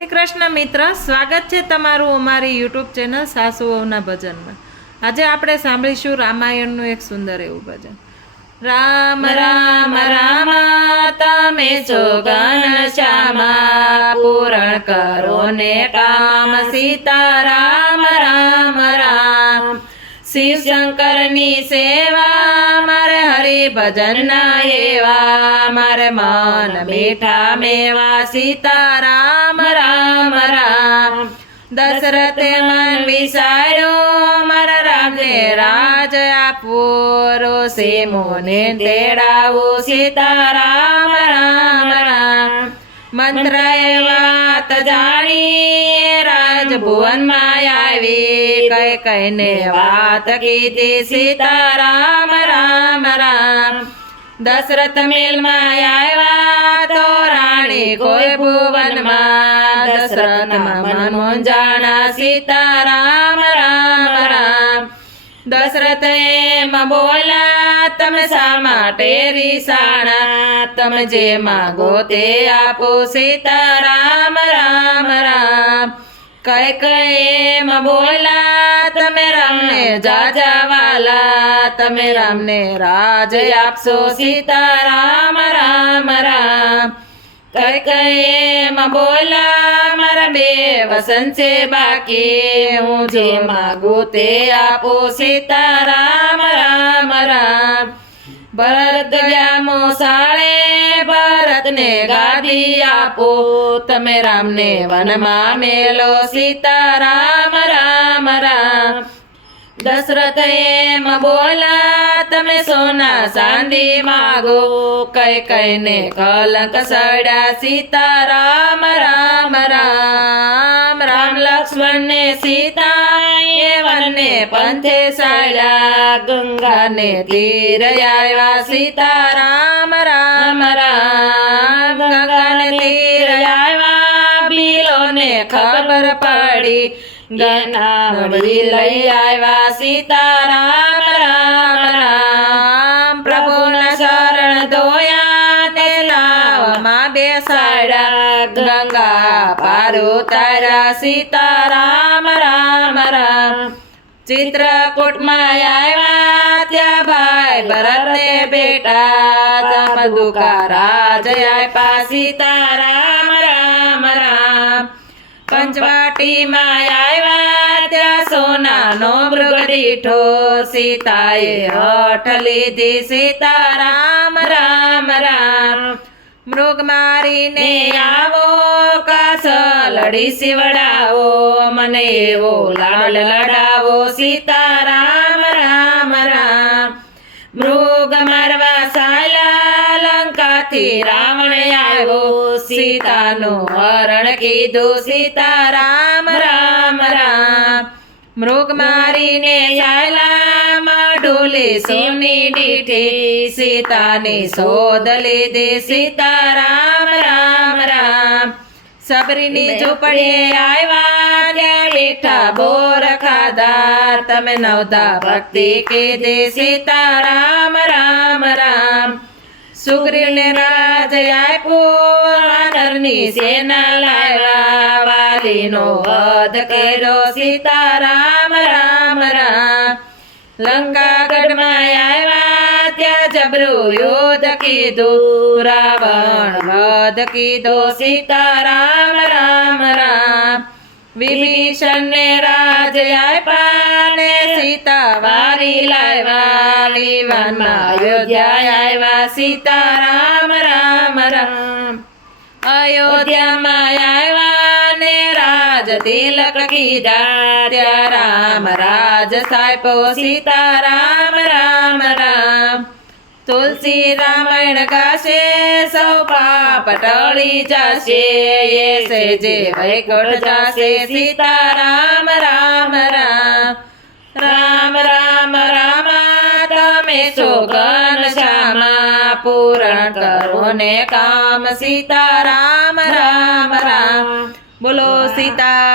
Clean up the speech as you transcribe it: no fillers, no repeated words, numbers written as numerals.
શ્રી કૃષ્ણ મિત્ર, સ્વાગત છે તમારું અમારી યુટ્યુબ ચેનલ સાસુઓના ભજનમાં। આજે આપણે સાંભળીશું રામાયણનું એક સુંદર એવું ભજન। રામ રામ રામ તમે છો ઘનશ્યામા, પૂરણ કરો ને કામ સીતા રામ રામ રામ। શિવ શંકરની સેવા મારે હરિ ભજનના એવા, મારે મન મીઠા મેવા સીતા રામ રામ રામ। દશરથે મન વિચાર્યો મારા રામને રાજ આપવો, રોષે મોને તેડાવું સીતા રામ રામ રામ। મંત્ર એ વાત જાણી રાજભુવનમાં આવી, કઈ કઈને વાત કીધી સીતા રામ રામ રામ। દશરથ મેલમાં આવ્યા તો રાણી કોઈ ભુવનમાં, દશરથમાં મન મૂંઝાણા સીતા રામ રામ રામ। દશરથ એમ બોલા તમે શા માટે રીસાણા, તમે જે માગો તે આપો સીતા રામ રામ રામ। કઈ કઈ એમ બોલા તમે રામને જાજા વાલા, તમે રામને રાજ આપશો સીતા રામ રામ રામ। કઈ કઈ એમ બોલા મારા બે વસન છે બાકી, હું જે માગું તે આપો સીતા રામ રામ રામ। ભરત ગયા મોસાળે, ભરતને ગાદી આપો, તમે રામને વનમાં મેલો સીતા રામ રામ રામ। દશરથ એમ બોલા તમે સોના ચાંદી માગો, કઈ કઈને કલંક સડ્યા સીતા રામ રામ રામ। રામ લક્ષ્મણ ને સીતા એ વનને પંથે સાડ્યા, ગંગાને તીર આવ્યા સીતા રામ રામ રામ। ગંગાને તીર આવ્યા બિલોને ખબર પડી, ગનાવડી લઈ આવ્યા સીતા રામ રામ રામ। પ્રભુના શરણ ધોયા તે લાવમાં બેસાડ્યા, ગંગા પાર ઉતાર્યા સીતા રામ રામ રામ। ચિત્રકૂટમાં આવ્યા ત્યાં ભાઈ ભરતને બેટા, તમદુકા રાજ આપ્યા સીતા રામ રામ રામ। પંચવાટીમાં આવ્યા ત્યાં સોનાનો મૃગ દીઠો, સીતાએ હઠ લીધી સીતા રામ રામ રામ। મૃગ મારીને આવો કાસલડી શિવડાવો, મને એવો લાડ લડાવો સીતા રામ રામ રામ। મૃગ મારવા સાયલા લંકાથી રાવણ આવ્યો, સીતાનું હરણ કીધું સીતા રામ રામ રામ। મૃગ મારીને સાયલા ઢોલી સોની દીઠી, સીતાની શોધ લીધી સીતા રામ રામ રામ। સબરીની ઝૂંપડીએ આવ્યા ત્યાં બેઠા બોર ખાધા, તમે નવતા ભક્તિ કીધી સીતા રામ રામ રામ। સુગ્રીવને રાજ આપ્યો, વાનરની સેના લાવ્યા, વાલીનો વધ કર્યો સીતા રામ રામ રામ। લંકાગઢમાં આવ્યા ત્યાં જબરું યુદ્ધ કીધું, રાવણ વધ કીધો સીતા રામ રામ રામ। વિભીષણને રાજ આપ્યા ને સીતા વારી લાવ્યા, વિવાનમાં અયોધ્યા આવ્યા સીતા રામ રામ રામ। અયોધ્યામાં આવ્યા ને રાજ તિલક કીધા, ત્યાં રામ રાજ સાપ્યો સીતા રામ રામ રામ। તુલસી રામાયણ ગાશે સૌ પાપ ટળી જશે, એ સે જે વૈકુંઠ જાશે સીતા રામ રામ રામ। રામ રામ રામ તમે છો ઘનશ્યામા, પૂરણ કરો ને કામ સીતા રામ રામ રામ। બોલો સીતા